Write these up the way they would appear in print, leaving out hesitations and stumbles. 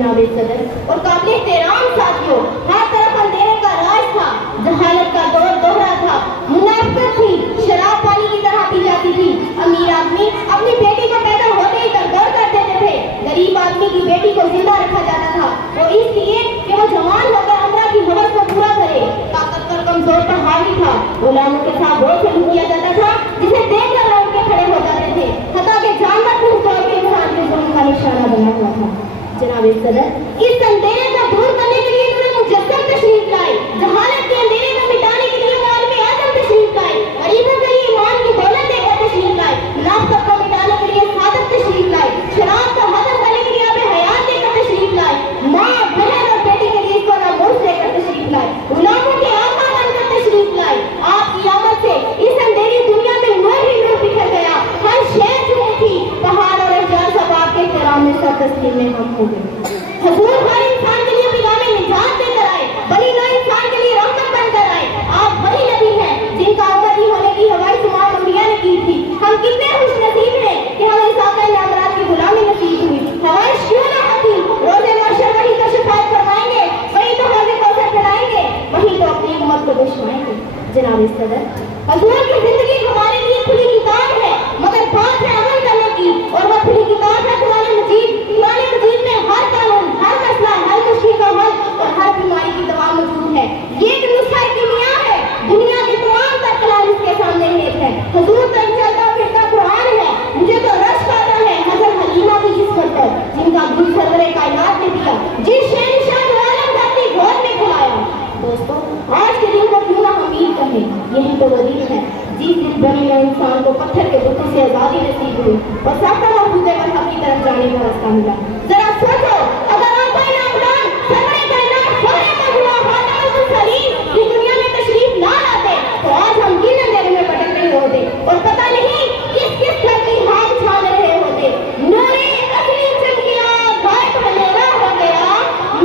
जनाब सदर और काबिल एहतराम साथियों, हर तरफ अंधेरे का राज था, जहालत का दौर दोहरा था, मुनाफिकत थी, शराब पानी की तरह पी जाती थी। अमीर आदमी अपनी बेटी को पैदा होते ही तरगौर कर देते थे, गरीब आदमी की बेटी को जिंदा रखा जाता था, वो इसलिए कि वो जवान होकर अमरा की हवस को पूरा करे। ताकतवर कमजोर पर हावी था, गुलामों के साथ बहुत सलूक किया जाता था, जिसे देखकर लौट के खड़े हो जाते थे, हता के जानवर को तौर के इंसान के जुल्म का निशाना बना हुआ था। जनाब सदर, इस अंधेरे को दूर करने के लिए उन्होंने मुजस्सम तशरीफ लाए, जहालत के अंधेरे को मिटाने के लिए आलम आज़म तशरीफ लाए, गरीबों के लिए ईमान की दौलत देकर तशरीफ लाए, मुनाफिकत को मिटाने के लिए सादत तशरीफ लाए, शराब को खत्म करने के लिए आब हयात देकर तशरीफ लाए, माँ बहन और बेटी के लिए इसको नामूस देकर तशरीफ लाए, गुलामों के आका बनकर तशरीफ लाए। आपकी आमद से इस अंधेरी दुनिया में नूर ही नूर बिखर गया, हर शहर झूमी थी, पहाड़ और अहजाज सब आपके एहतराम में सर तस्लीम में हम हो गए। हुजूर हर इंसान के लिए पैगाम निजात देकर आए, बनी नौ इंसान के लिए रहमत बनकर आए। आप वही नबी हैं जिनका उम्मती होने की हवाई तमाम अंबिया ने की थी। हम कितने खुशनसीब हैं कि हमें इस आका नामराद की गुलामी नसीब हुई। हवाई क्यों ना होती, रोज़े महशर वही तो शिफायत फरमाएंगे, वही तो हमें कौसर पिलाएंगे, वही तो अपनी उम्मत को बख्शवाएंगे। जनाब सदर, हुजूर की जिंदगी हमारे लिए खुली किताब है, मगर बात है अमल करने की, और वह खुली किताब है कुरान मजीद। कुरान मजीद में हर कानून, हर मसला, हर मुश्किल का हल और हर बीमारी की दवा मौजूद है। ये एक नुस्खा कीमिया है, दुनिया के तमाम तर कलाम इसके सामने निहित है। हुजूर का चलता फिरता कुरान है, मुझे तो रश आता है हज़रत हलीमा की किस्मत पर, जिनका दूध सरवरे कायनात ने दिया, जिस शहंशाह जो आलम धरती गोद में खिलाया। दोस्तों, आज के दिन को क्यों ना हम ईद कहें, यही तो वो दिन है जिस दिन बने हुए इंसान को पत्थर के बुतों से आजादी नसीब हुई और सबका महफूज़े पर हक की तरफ जाने का रास्ता मिला। जरा सोचो, अगर आप कोई नामदान सरवरे कायनात होने का हुआ फातिमा सलीम इस दुनिया में तशरीफ ला लाते, तो आज हम किन अंधेरे में भटक रहे होते और पता नहीं किस घर की हाथ छान रहे होते। नूरे असली चमकिया गायब अंधेरा हो गया,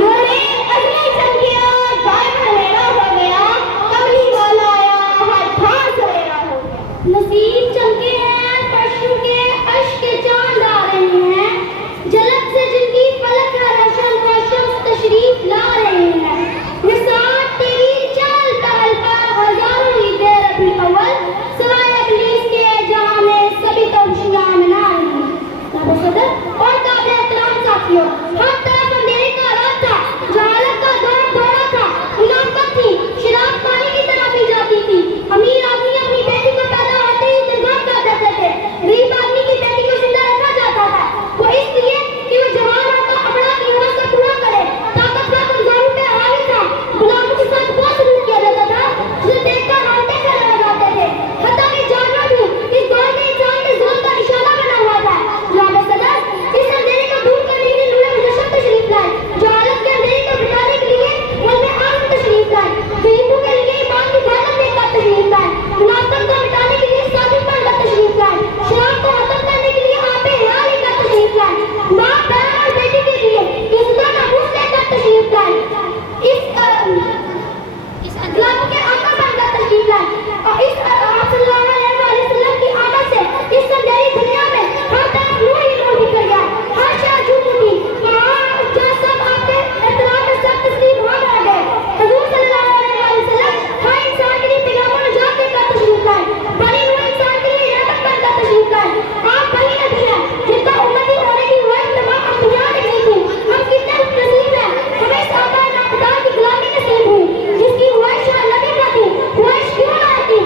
नूरे असली चमकिया गायब अंधेरा हो गया, कमली वाला आया हर ठान सवेरा हो गया। नसीब चमके हैं, परशु के अश्क के चांद आ रहे हैं, झलक से जिनकी फलक है रोशन रोशन तशरीफ ला रहे हैं। निसात तेरी चल टहल पर हजारों ईदे रबी अव्वल, सिवाय इब्लीस के जहां में सभी तो खुशियां मना रही हैं। जनाब सदर और काबिल एहतराम साथियों, हर तरफ अंधेरे का रात था, जहालत का दौर दौरा था, मुनाफिकत थी, शराब पानी की तरह पी जाती थी। अमीर आदमी अपनी बेटी को पैदा होते ही तरगौर कर देते थे, गरीब आदमी की बेटी को जिंदा रखा जाता था, वो इसलिए कि वो जवान होकर अपना की हवस को पूरा करे। ताकतवर कमजोरों पे हावी था, गुलामों के साथ बहुत सलूक किया जाता था, जिसे देखकर रोंगटे खड़े हो जाते थे, हत्ता कि जानवर भी इस दौर के इंसान के जुल्म का निशाना बना हुआ था। जनाब सदर, इस अंधेरे को दूर करने के लिए नूरे मुजस्सम तशरीफ लाए, जहालत के अंधेरे को मिटाने के लिए आलम आज़म तशरीफ लाए, गरीबों के लिए ईमान की दौलत देकर तशरीफ लाए, मुनाफिकत को मिटाने के लिए सादिक बनकर तशरीफ लाए, शराब को खत्म करने के लिए आप हयात लेकर तशरीफ लाए, माँ बहन और बेटी के लिए इसका नामूस लेकर तशरीफ लाए, इस गुलामों के आका बनकर तशरीफ लाए, और इस आप सल्लल्लाहु अलैहि वसल्लम की आमद से इस अंधेरी दुनिया में हर तरफ नूर ही नूर बिखर गया, हर शहर झूम उठी, जहाँ सब आपके एहतराम में सब तस्लीम हो गए। हुजूर सल्लल्लाहु अलैहि वसल्लम हर इंसान के लिए पैगाम निजात देकर तशरीफ लाए, बनी नूर इंसान के लिए रहमत बनकर तशरीफ लाए। आप वही नबी हैं जिनका उम्मती होने की वही तमाम अंबिया ने की थी। हम कितने खुशनसीब हैं, हमें इस आका नामदार की गुलामी नसीब हुई, जिसकी ख्वाहिश नबी का थी, ख्वाहिश क्यों ना थी।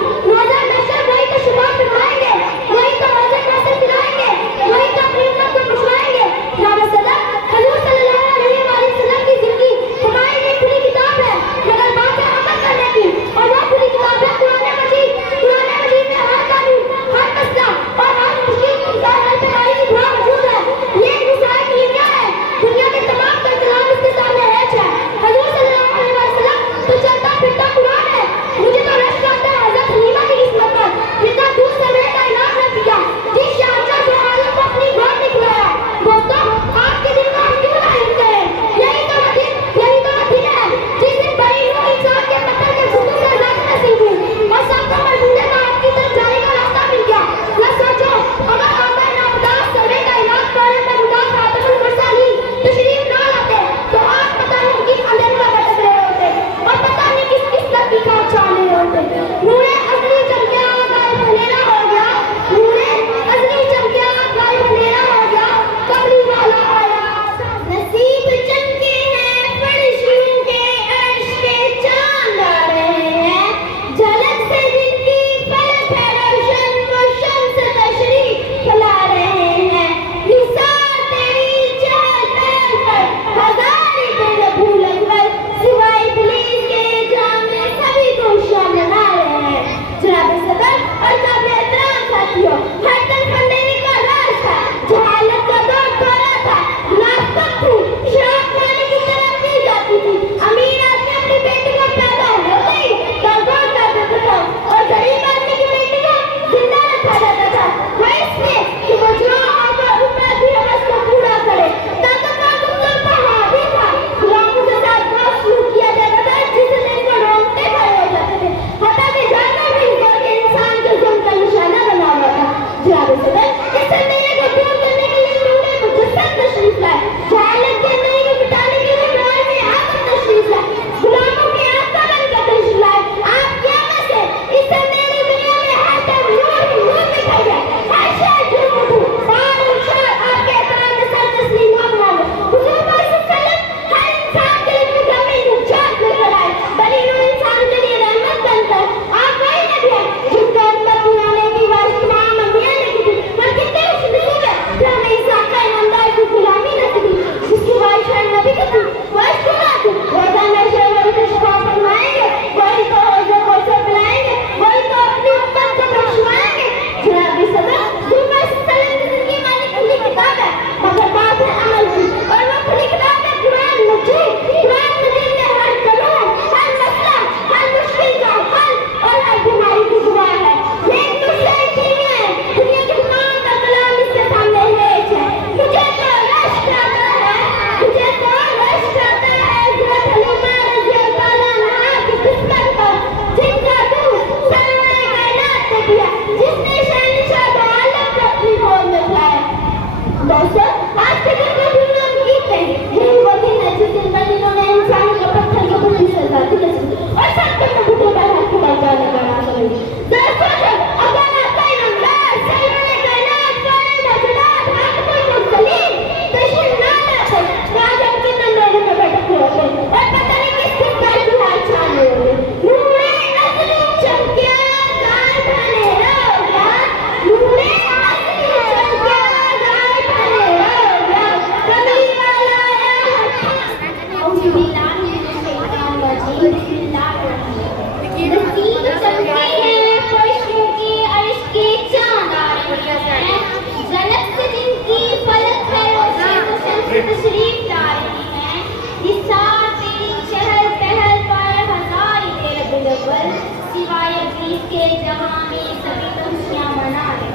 उसके जहां में सभी तो खुशियां मना रहे।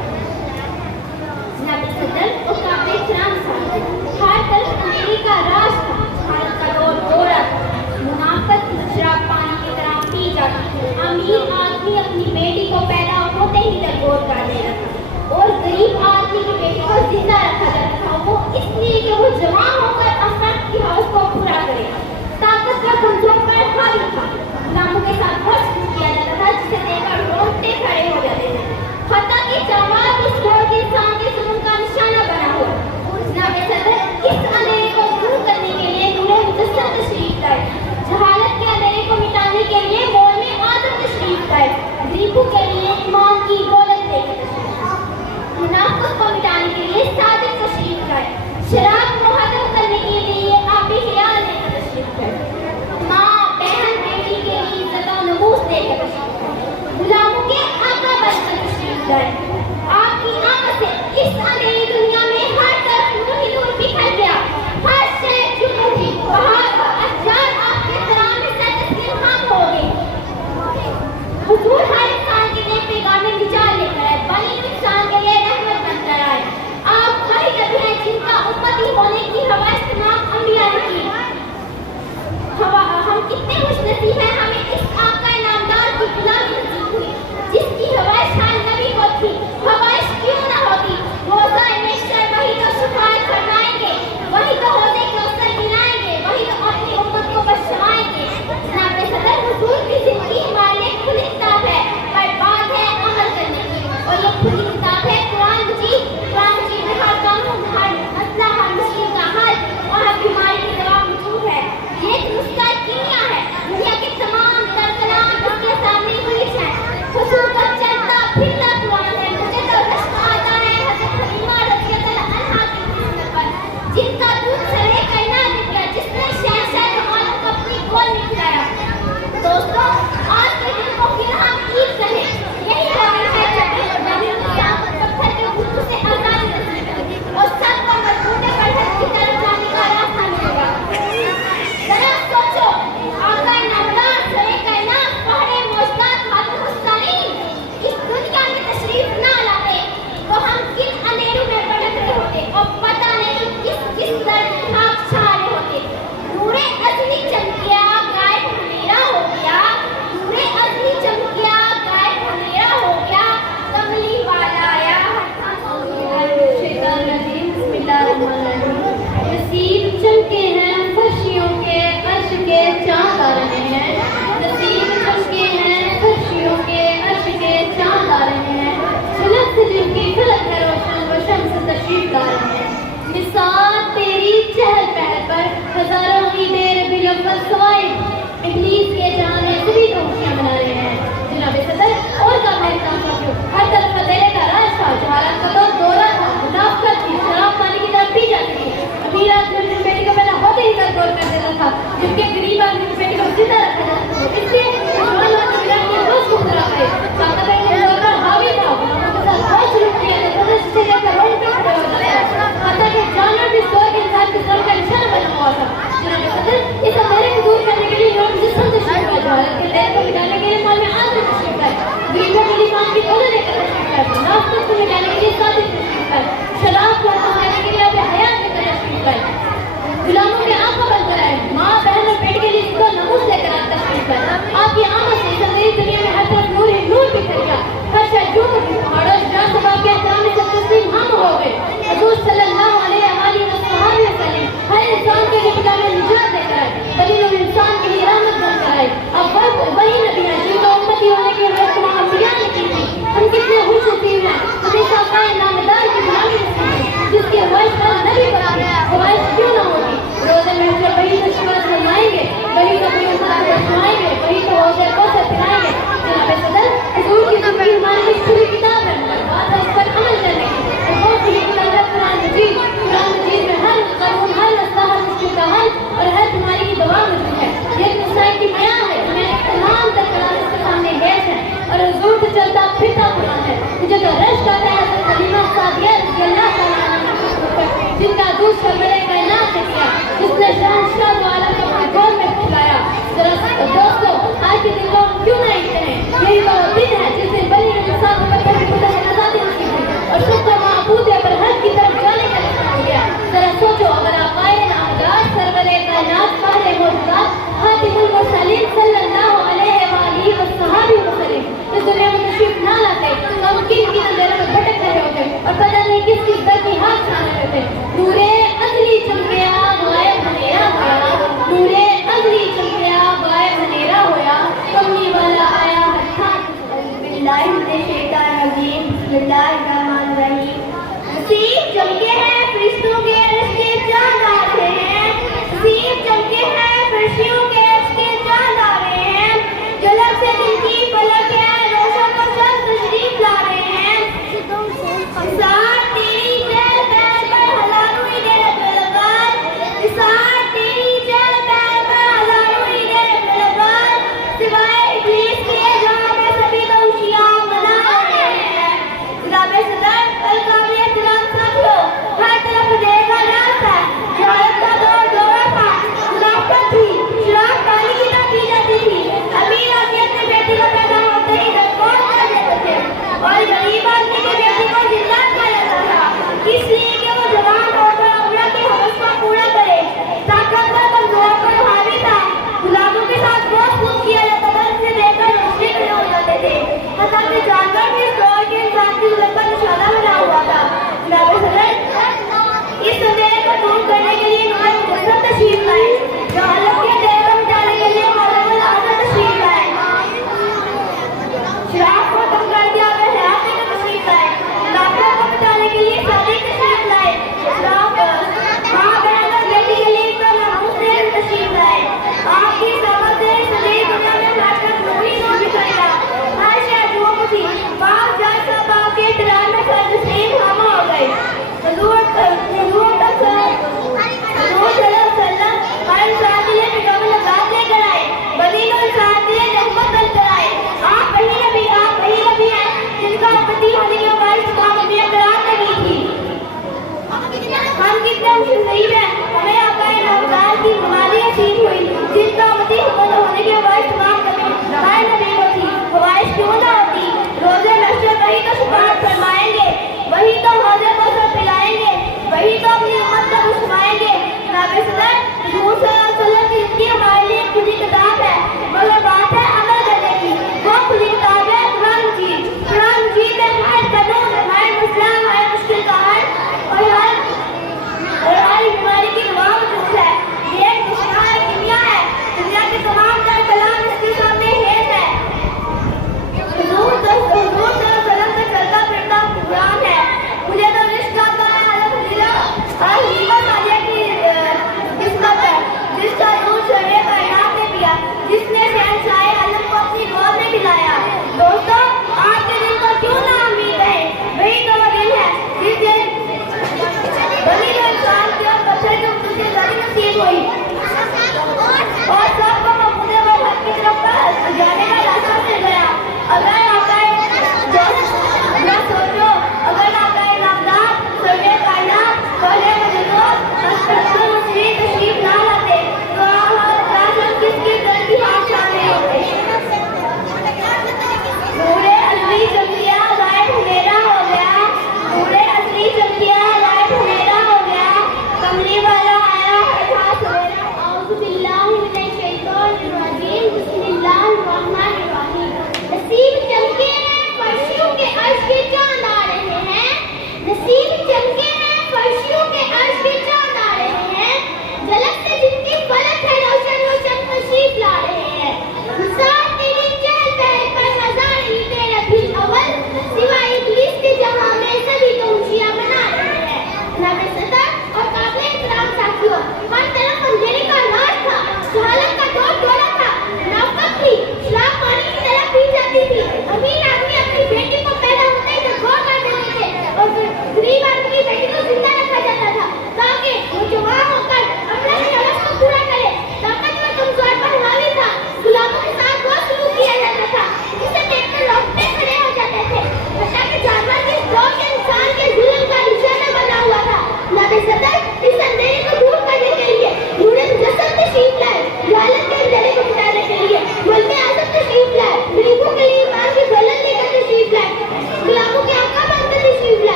नबी सदर और काबे इकराम साहब हर तरफ अंधेरे का राज था, भारत का दौर हो रहा था, मुनाफत शराब पानी की तरह पी जाती थी। अमीर आदमी अपनी बेटी को पैदा होते ही दरगोर कर देता था और गरीब आदमी की बेटी को जिंदा रखा जाता था, वो इसलिए कि वो जवान होकर अपना की हौस को पूरा करे। ताकतवर कमजोर पर हावी था, गुलामों के साथ बहुत किया जाता था जिसे देखकर रोंगटे खड़े हो जाते थे। हत्ता कि जवान इस घोर के इंसान के जुल्म का निशाना बना हुआ। जनाब सदर इस अंधेरे को दूर करने के लिए नूरे मुजस्सम तशरीफ लाए, जहालत के अंधेरे को मिटाने के लिए मोल में आदम तशरीफ लाए, गरीबों के लिए ईमान की दौलत लेकर तशरीफ लाए, मुनाफिक को मिटाने के लिए सादिक तशरीफ लाए, शराब को खत्म करने के लिए आबे हयात लेकर तशरीफ लाए, माँ बहन बेटी के लिए इज्जत और नमूस लेकर तशरीफ लाए, गुलामों के आका बनकर तशरीफ लाए। आपकी आमद से इस अंधेरी दुनिया में हर तरफ नूर ही नूर बिखर गया, हर शय चुप उठी, पहाड़ और अशजार आपके सलाम में सर तस्लीम खाम हो गए। हुजूर हर इंसान के लिए पैगाम निजात लेकर आए, बनी इंसान के लिए रहमत बनकर आए। आप वही नबी हैं जिनका उम्मती होने की हवा इस्तेमाल अंबिया ने की। हम कितने खुशनसीब हैं, हमें इस आका नामदार की गुलामी नसीब हुई जिसकी हवा शान नबी को थी। और पता नहीं किस किस दर के हाथ छाने बैठे। नूरे अजली चमकिया गायब हनेरा होया, नूरे अजली चमकिया गायब हनेरा होया, कमली वाला आया हत्था बिस्मिल्लाहिर्रहमानिर्रहीम बिस्मिल्लाहिर्रहमानिर्रहीम।